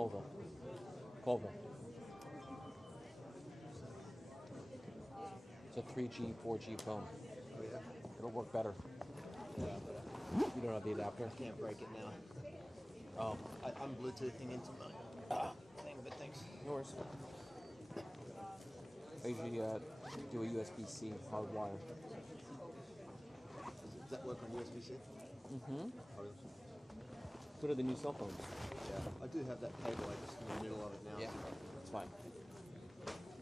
Colville. Colville. It's a 3G, 4G phone. Oh, yeah? It'll work better. Yeah, You don't have the adapter? I can't break it now. Oh. I'm Bluetoothing into my thing, but thanks. No worries. I usually do a USB-C hardwire. Does that work on USB-C? Mm-hmm. Oh, What are the new cell phones? yeah. I do have that cable. I'm just in the middle of it now. Yeah, it's fine.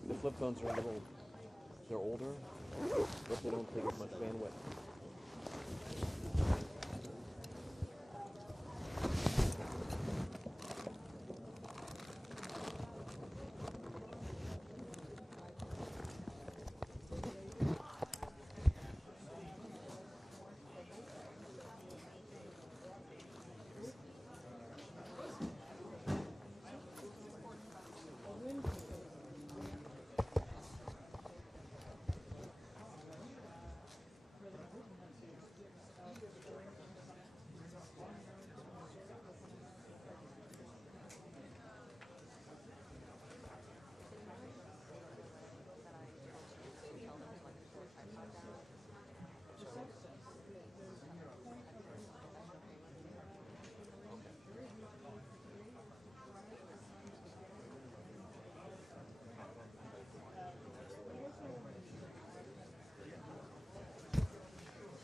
The flip phones are a little, they're older, but they don't take as much bandwidth.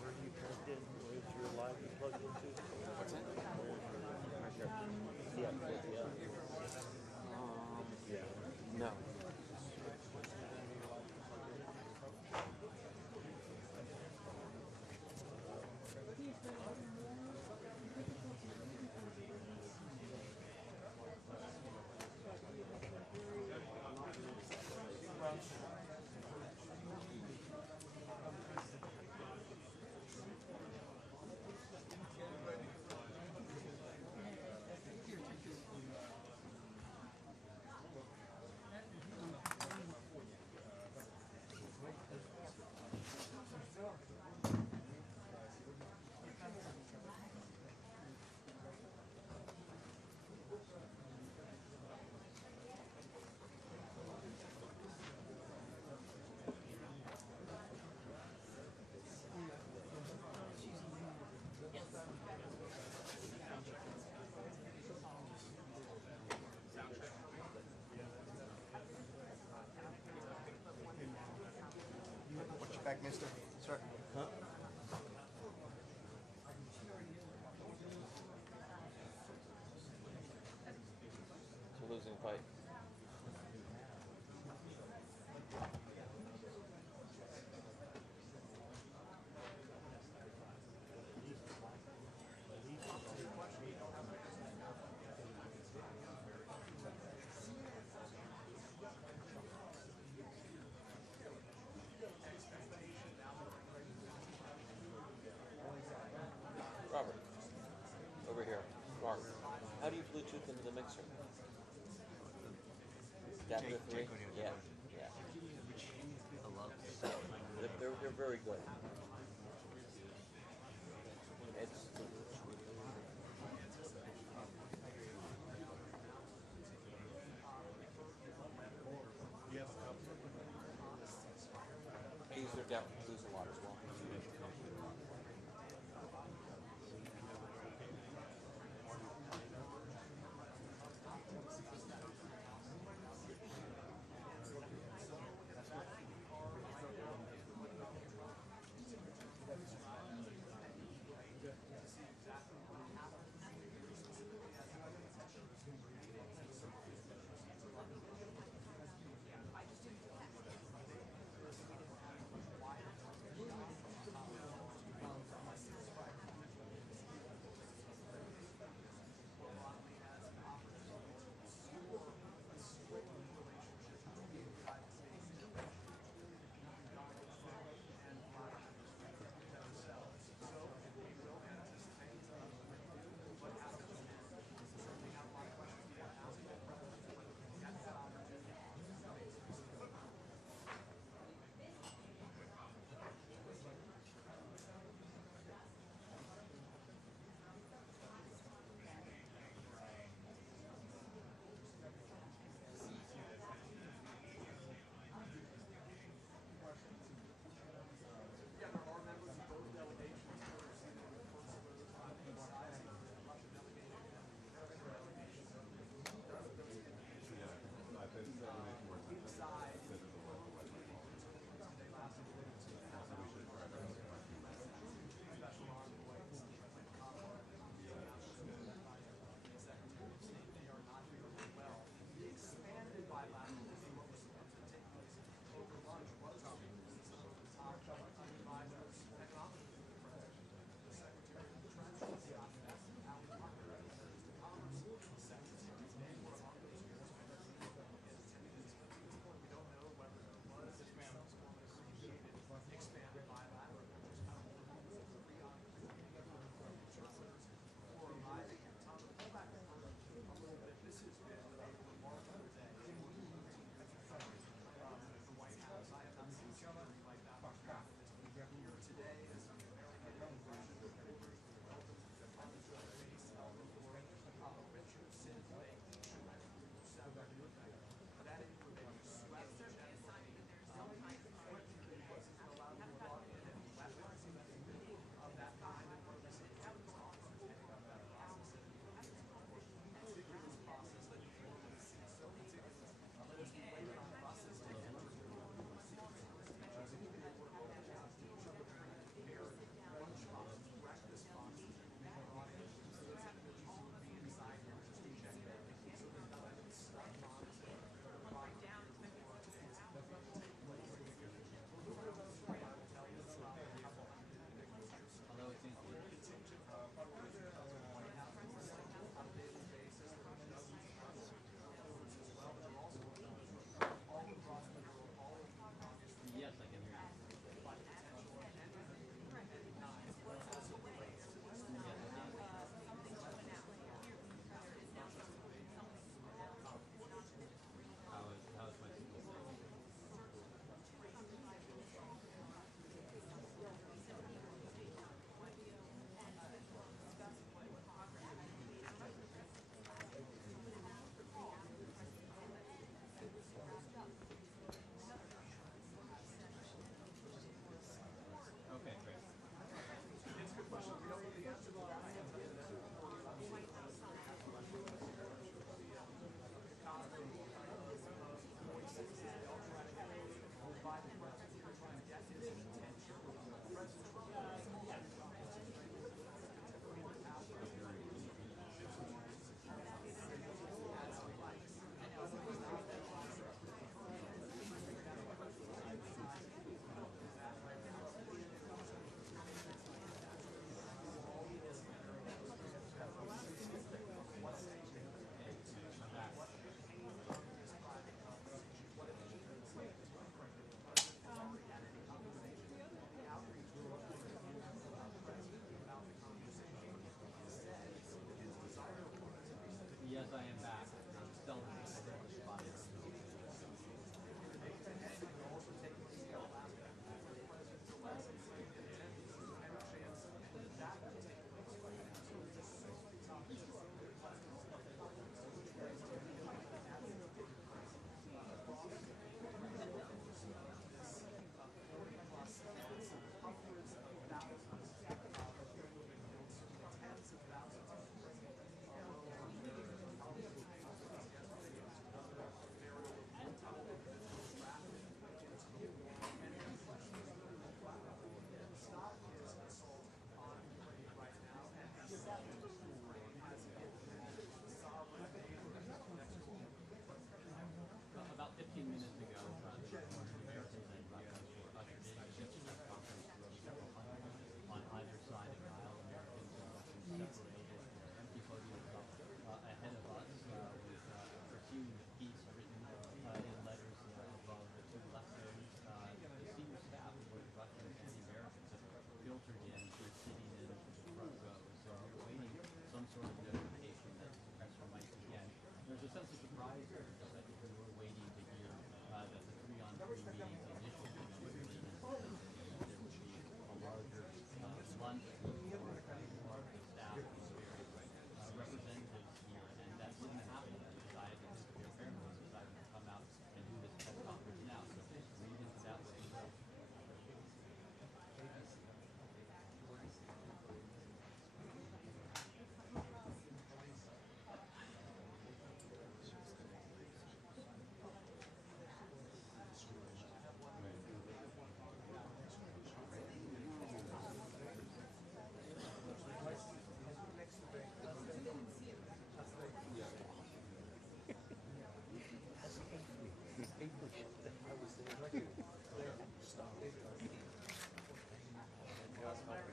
Where are you plugged in? Where's your live you plugged into? What's that? Right here. Yeah. No. Watch your back, mister. Sir. Huh? It's a losing fight. Robert, over here. Mark, how do you Bluetooth into the mixer? Adapter 3? Yeah, yeah. I love They're very good. It's I use their down lose a lot as well.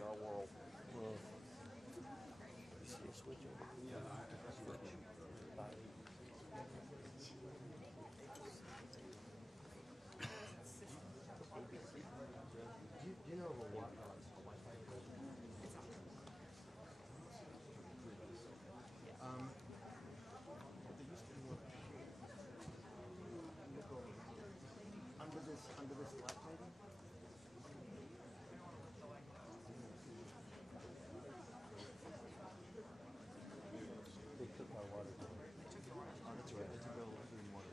Our world. You see a switch over? Do you know of a Wi-Fi version? There used to be one under this light maybe? They took our water. Oh, that's right. They took our clean water.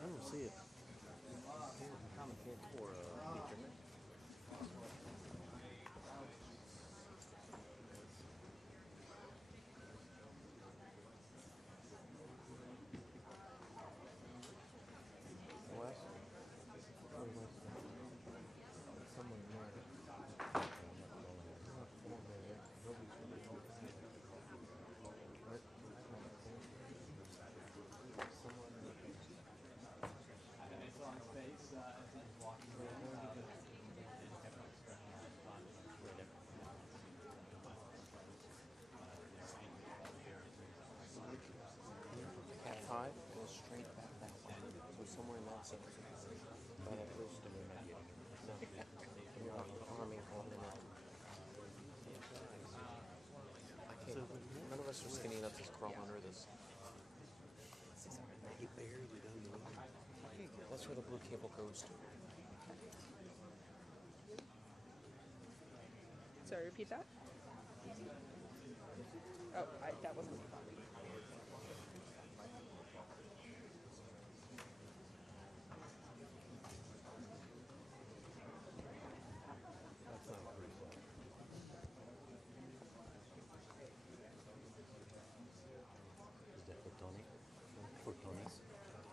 I don't see it. For feature. West? Oh, west. Someone north. Cat 5 goes straight back that way. So somewhere in that section. By that roost in your neck. No. You're arming holding it out. I can't. None of us are skinny enough to crawl under this. He barely done the one. That's where the blue cable goes to. Sorry, repeat that? Oh, that wasn't me. That's not pretty cool. Is that photonic? Photonics?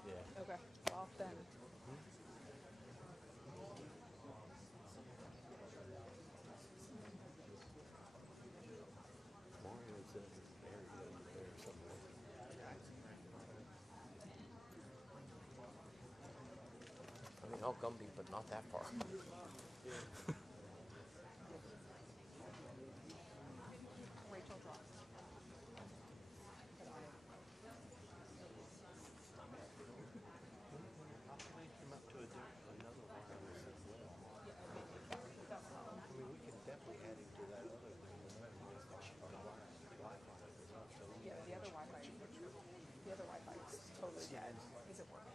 Yeah. Okay, well then. Mario said it's very good over there or something like that. I mean, I'll Gumby, but not that far. Rachel dropped. Possibly come up to another wireless as well. I mean, we can definitely add him to that other thing. Wi-Fi. Yeah, the other Wi-Fi is totally dead. Isn't working.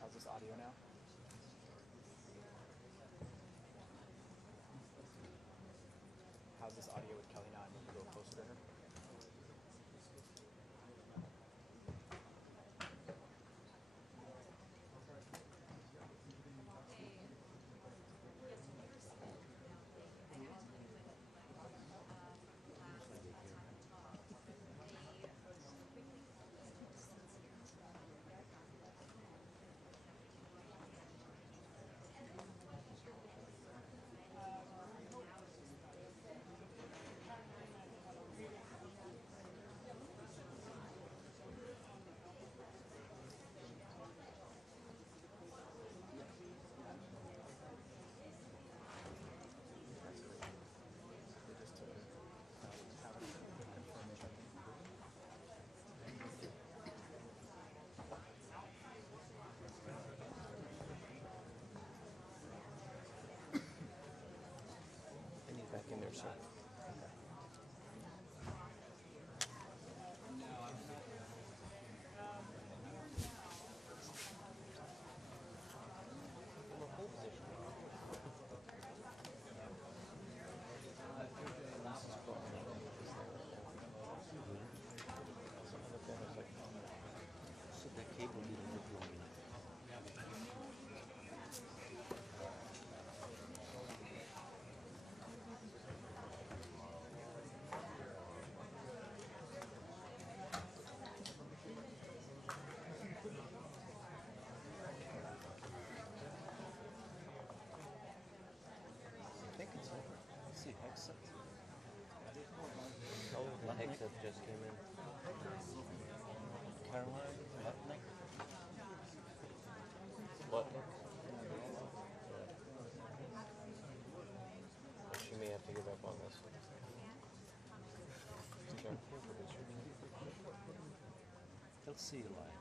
How's this audio now? How's this audio with Kelly now? I need to go closer to her. I need back in there, sir. So that cable didn't look long enough. I think it's over. Let's see, exit. Oh, the exit just came in. Caroline, Lutnick? What? She may have to give up on this. Okay. Let's see you live.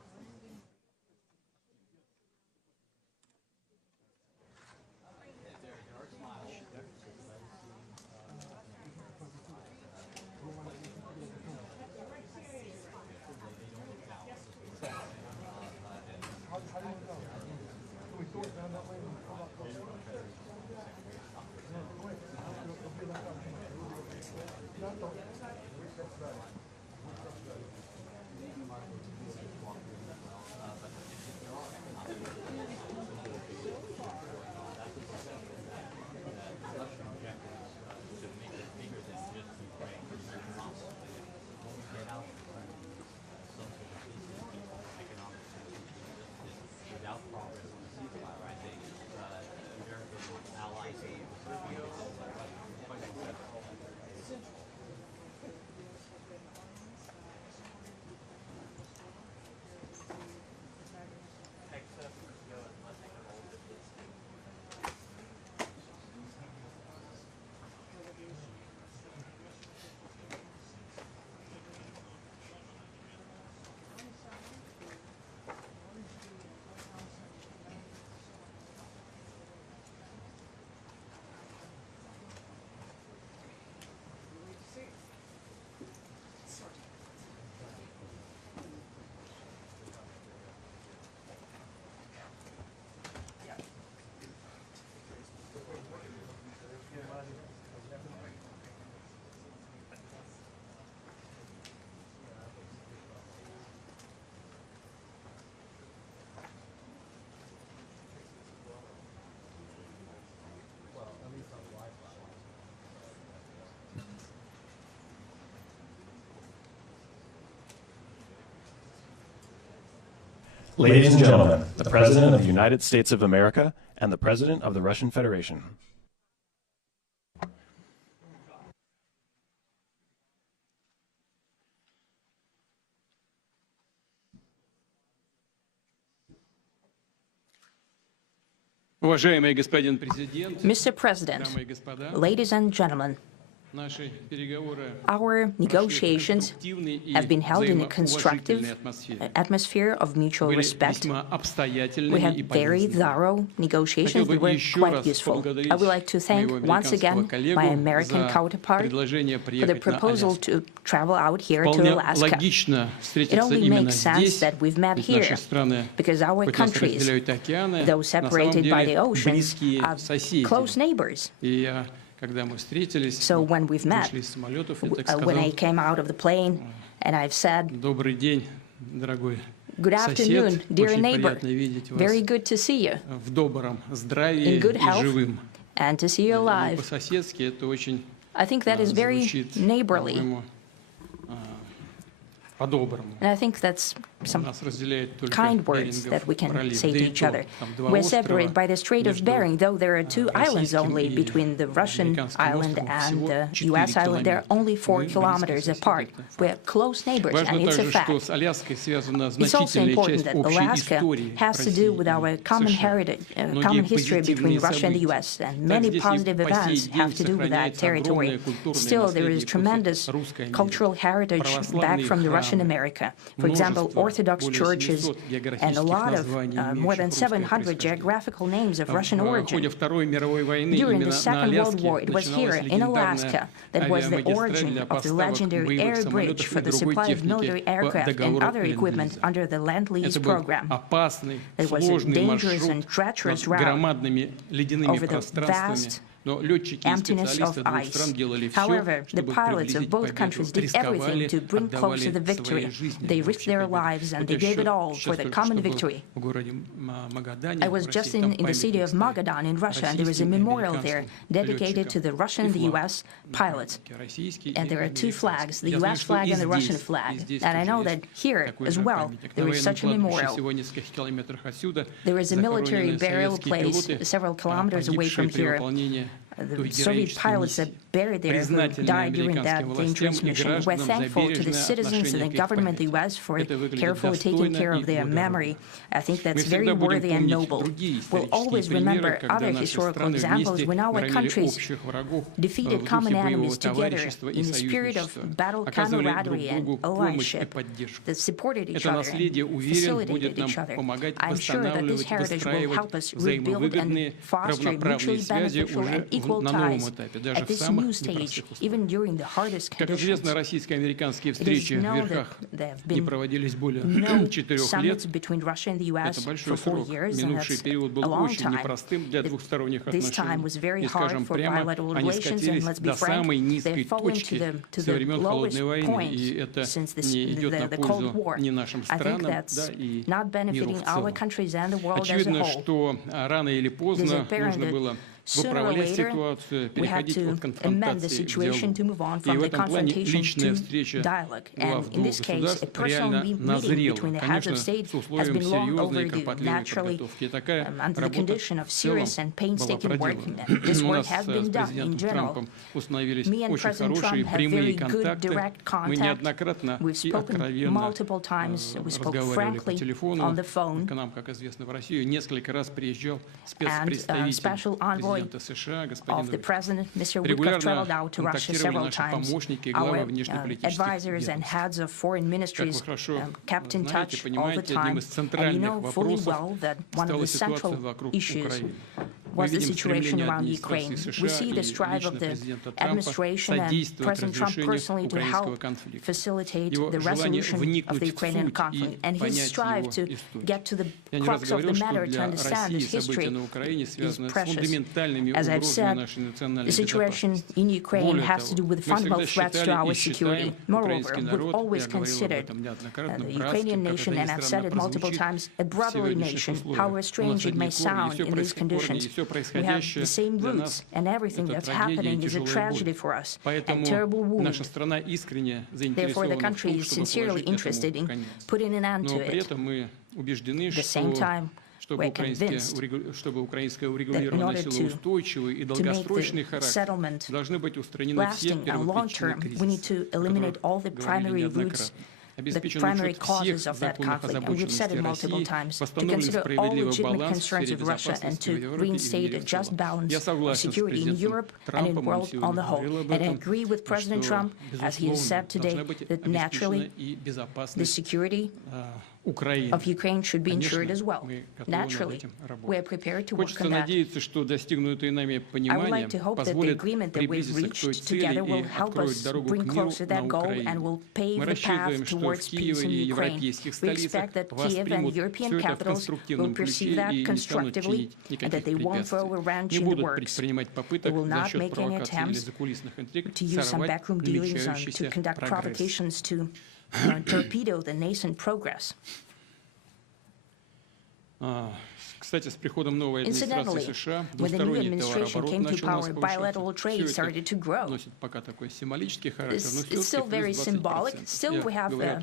Ladies and gentlemen, the President of the United States of America and the President of the Russian Federation. Уважаемый господин президент, Mr. President, дамы и господа, ladies and gentlemen, Our negotiations have been held in a constructive atmosphere of mutual respect. We had very thorough negotiations that were quite useful. I would like to thank once again my American counterpart for the proposal to travel out here to Alaska. It only makes sense that we've met here because our countries, though separated by the oceans, are close neighbors. So when we've met, when I came out of the plane and I've said, "Good afternoon, dear neighbor. Very good to see you. In good health and to see you alive." I think that is very neighborly. And I think that's some kind words that we can say to each other. We're separated by the Strait of Bering, though there are 2 islands only between the Russian island and the U.S. island. They're only 4 kilometers apart. We're close neighbors, and it's a fact. It's also important that Alaska has to do with our common heritage, common history between Russia and the U.S., and many positive events have to do with that territory. Still, there is tremendous cultural heritage back from the Russian America. For example, Orthodox churches and a lot of more than 700 geographical names of Russian origin. During the Second World War, it was here in Alaska that was the origin of the legendary air bridge for the supply of military aircraft and other equipment under the Lend-Lease program. It was a dangerous and treacherous route over the vast emptiness of ice. However, the pilots of both countries did everything to bring closer the victory. They risked their lives and they gave it all for the common victory. I was just in the city of Magadan in Russia, and there is a memorial there dedicated to the Russian and the U.S. pilots. And there are 2 flags, the U.S. flag and the Russian flag. And I know that here as well there is such a memorial. There is a military burial place several kilometers away from here. The Soviet pilots that buried there who died during that dangerous mission. We're thankful to the citizens and the government of the U.S. for carefully taking care of their memory. I think that's very worthy and noble. We'll always remember other historical examples when our countries defeated common enemies together in the spirit of battle camaraderie and allyship that supported each other and facilitated each other. I'm sure that this heritage will help us rebuild and foster mutually beneficial and equal ties at this new stage, even during the hardest conditions. It is known that there have been no summits between Russia and the U.S. for 4 years, and that's a long time. This time was very hard for bilateral relations, and let's be frank, they've fallen to the lowest point since the Cold War. I think that's not benefiting our countries and the world as a whole. It is apparent that sooner or later, we had to amend the situation to move on from the confrontation to dialogue. And in this case, a personal meeting between the heads of state has been long overdue. Naturally, under the condition of serious and painstaking work, and this work has been done in general. Me and President Trump have very good direct contact. We've spoken multiple times. We spoke frankly on the phone. And special envoy of the President, Mr. Woodruff, traveled out to Russia several times. Our advisors and heads of foreign ministries kept in touch all the time. And you know fully well that one of the central issues was the situation around Ukraine. We see the strive of the administration and President Trump personally to help facilitate the resolution of the Ukrainian conflict. And his strive to get to the crux of the matter, to understand its history, is precious. As I've said, the situation in Ukraine has to do with fundamental threats to our security. Moreover, we've always considered the Ukrainian nation, and I've said it multiple times, a brotherly nation, however strange it may sound in these conditions. We have the same roots, and everything that's happening is a tragedy for us, and terrible wound. Therefore, the country is sincerely interested in putting an end to it. At the same time, we're convinced that in order to make the settlement lasting and long-term, we need to eliminate all the primary roots the primary causes of that conflict, and we've said it multiple times, to consider all legitimate concerns of Russia and to reinstate a just balance of security in Europe and in the world on the whole. And I agree with President Trump, as he has said today, that naturally the security of Ukraine should be ensured as well. Naturally, we are prepared to work on that. I would like to hope that the agreement that we've reached together will help us bring closer that goal and will pave the path towards peace in Ukraine. We expect that Kiev and European capitals will perceive that constructively and that they won't throw a wrench in the works. They will not make any attempts to use some backroom dealings to conduct provocations to torpedo the nascent progress. Incidentally, when the new administration came to power, bilateral trade started to grow. It's still very symbolic. Still, we have a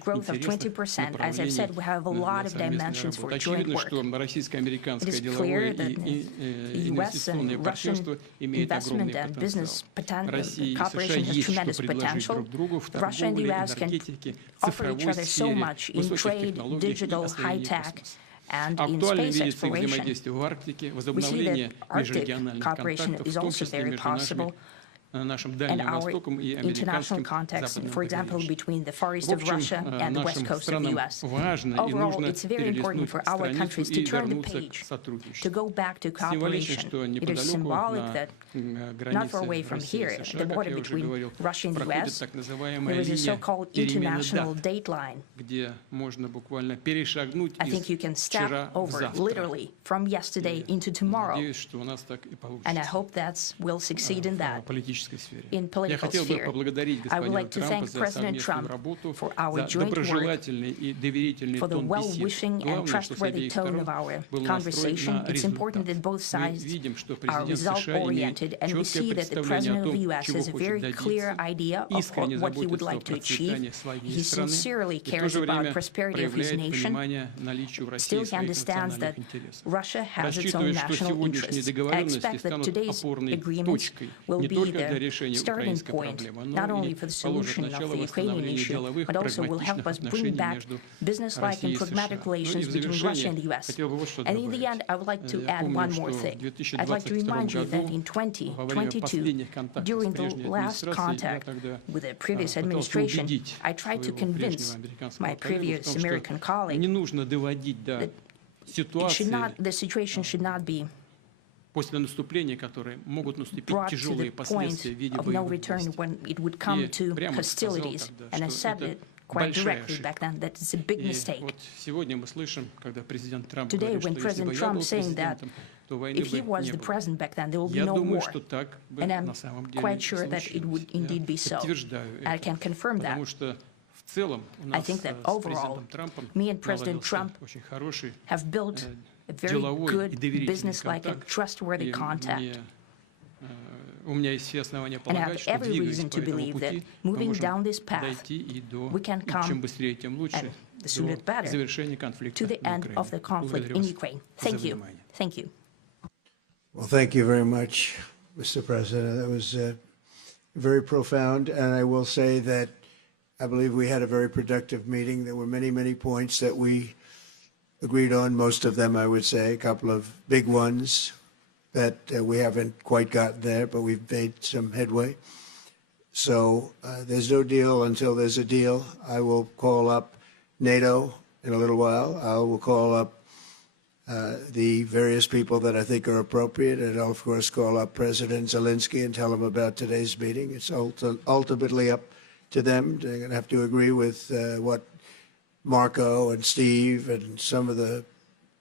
growth of 20%. As I've said, we have a lot of dimensions for joint work. It is clear that the U.S. and Russian investment and business cooperation has tremendous potential. Russia and the U.S. can offer each other so much in trade, digital, high-tech, and in space exploration. We see that Arctic cooperation is also very possible. And our international context, for example, between the Far East of Russia and the West Coast of the U.S. Overall, it's very important for our countries to turn the page, to go back to cooperation. It is symbolic that not far away from here, at the border between Russia and the U.S., there is a so-called international date line. I think you can step over, literally, from yesterday into tomorrow. And I hope that we'll succeed in that. In political sphere, I would like to thank President Trump for our joint work, for the well-wishing and trustworthy tone of our conversation. It's important that both sides are result-oriented, and we see that the President of the U.S. has a very clear idea of what he would like to achieve. He sincerely cares about the prosperity of his nation. Still, he understands that Russia has its own national interests. I expect that today's agreements will be the starting point, not only for the solution of the Ukrainian issue, but also will help us bring back business-like and pragmatic relations between Russia and the U.S. And in the end, I would like to add one more thing. I'd like to remind you that in 2022, during the last contact with the previous administration, I tried to convince my previous American colleague that the situation should not be brought to the point of no return when it would come to hostilities. And I said it quite directly back then that it's a big mistake. Today, when President Trump is saying that if he was the president back then, there will be no war. And I'm quite sure that it would indeed be so. I can confirm that. I think that overall, me and President Trump have built a very good, business-like and trustworthy contact. And I have every reason to believe that moving down this path, we can come, and the sooner the better, to the end of the conflict in Ukraine. Thank you. Thank you. Well, thank you very much, Mr. President. That was very profound. And I will say that I believe we had a very productive meeting. There were many, many points that we agreed on, most of them, I would say, a couple of big ones that we haven't quite gotten there, but we've made some headway. So there's no deal until there's a deal. I will call up NATO in a little while. I will call up the various people that I think are appropriate, and I'll, of course, call up President Zelensky and tell him about today's meeting. It's ultimately up to them. They're going to have to agree with what Marco and Steve and some of the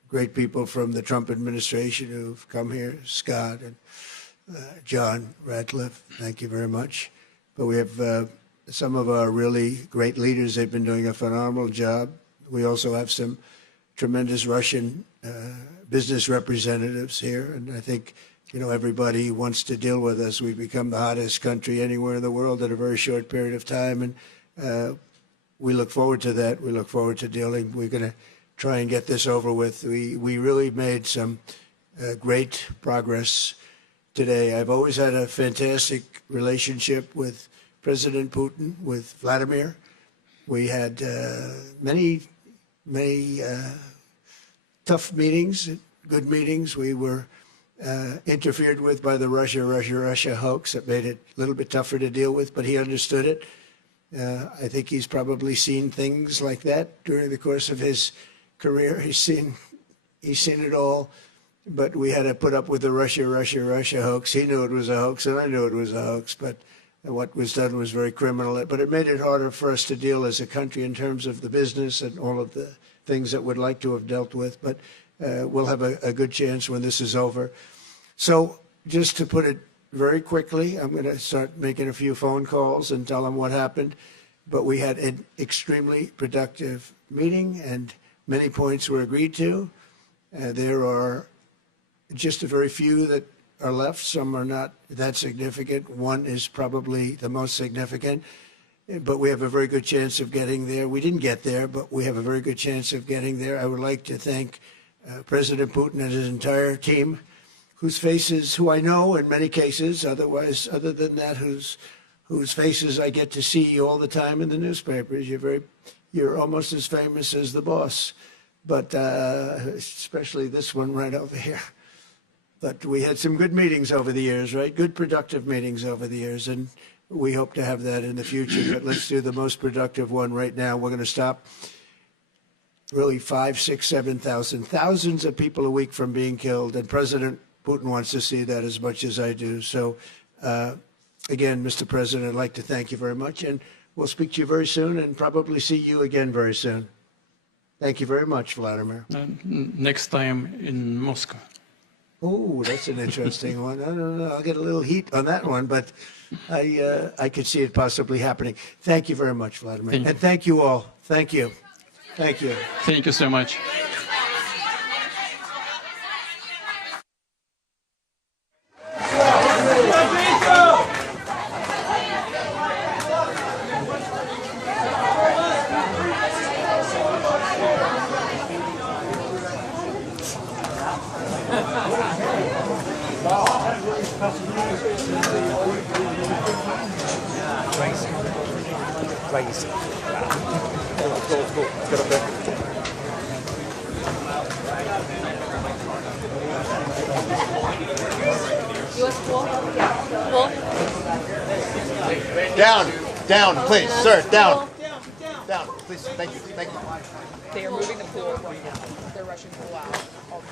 great people from the Trump administration who've come here, Scott and John Ratcliffe, thank you very much. But we have some of our really great leaders. They've been doing a phenomenal job. We also have some tremendous Russian business representatives here, and I think everybody wants to deal with us. We've become the hottest country anywhere in the world in a very short period of time, and we look forward to that. We look forward to dealing. We're going to try and get this over with. We really made some great progress today. I've always had a fantastic relationship with President Putin, with Vladimir. We had many tough meetings, good meetings. We were interfered with by the Russia hoax. That made it a little bit tougher to deal with, but he understood it. I think he's probably seen things like that during the course of his career. He's seen it all, but we had to put up with the Russia hoax. He knew it was a hoax, and I knew it was a hoax, but what was done was very criminal. But it made it harder for us to deal as a country in terms of the business and all of the things that we'd like to have dealt with. But we'll have a good chance when this is over. So just to put it very quickly, I'm going to start making a few phone calls and tell them what happened. But we had an extremely productive meeting, and many points were agreed to. There are just a very few that are left. Some are not that significant. One is probably the most significant, but we have a very good chance of getting there. We didn't get there, but we have a very good chance of getting there. I would like to thank President Putin and his entire team, who I know in many cases, other than that, whose faces I get to see all the time in the newspapers. You're almost as famous as the boss, but especially this one right over here. But we had some good meetings over the years, right? Good, productive meetings over the years, and we hope to have that in the future. But let's do the most productive one right now. We're going to stop really 5,000, 6,000, 7,000, thousands of people a week from being killed, and President Putin wants to see that as much as I do. So, again, Mr. President, I'd like to thank you very much, and we'll speak to you very soon and probably see you again very soon. Thank you very much, Vladimir. Next time in Moscow. Oh, that's an interesting one. I don't know. I'll get a little heat on that one, but I could see it possibly happening. Thank you very much, Vladimir. And thank you all. Thank you. Thank you. Thank you so much. Crazy. Let's go. Let's get up there. Down, please, sir, down, please, thank you. They are moving the pool right now. They're rushing the pool out. All the